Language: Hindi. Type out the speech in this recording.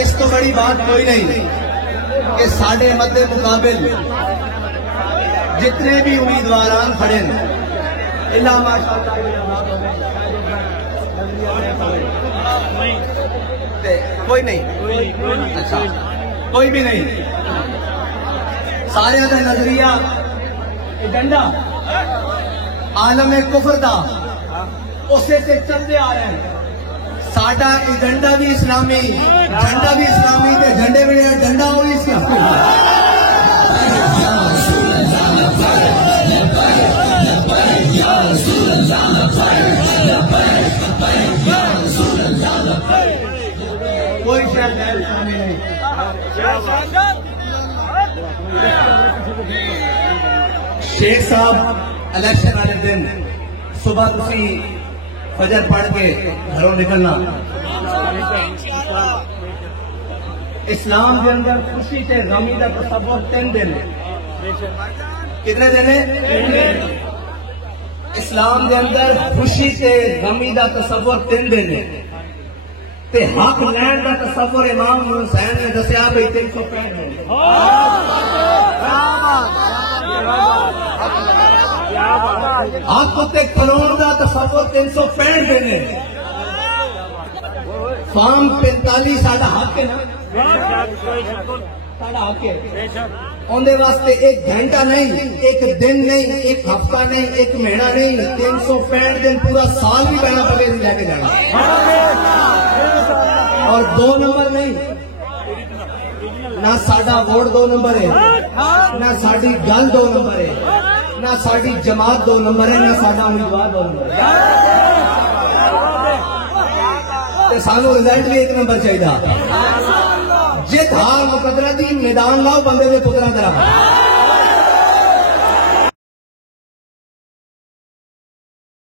इस तो बड़ी बात कोई नहीं कि साढ़े मद्दे मुकाबिल जितने भी उम्मीदवार खड़े इला कोई नहीं, अच्छा कोई भी नहीं, सारे का नजरिया एजेंडा आलम कुफर का उसे से चलते आ रहे हैं। साडा एजेंडा भी इस्लामी, झंडा भी इस्लामी, झंडे भी डंडा वो भी इस्लामी। कोई शायद नहीं। शेख साहब इलेक्शन वाले दिन सुबह तुसी फजर पढ़ के घरों निकलना। इस्लाम के अंदर खुशी से गमी का तसव्वुर 3 दिन। कितने दिन है? इस्लाम के अंदर खुशी से गमी का तसव्वुर 3 दिन है। ते हक लैन का तसव्वुर इमाम हुसैन ने दसिया भाई 365 दिन। हक ते करोड़ का तसव्वुर 365 दिन है। फार्म 45 साडा हक है ना, साडा हक है। उनके वास्ते 1 घंटा नहीं, 1 दिन नहीं, 1 हफ्ता नहीं, 1 महीना नहीं, 365 दिन पूरा साल भी पैना पवे लेके जाना। और 2 नंबर नहीं, ना साडा वोट 2 नंबर है, ना साडी गल 2 नंबर है, ना साडी जमात 2 नंबर है, ना साडा उम्मीदवार 2 नंबर है। सानू रिजल्ट भी 1 नंबर चाहिए। जित हार मुकदरा दी मैदान लाओ बंदे दे पुत्रा तरह।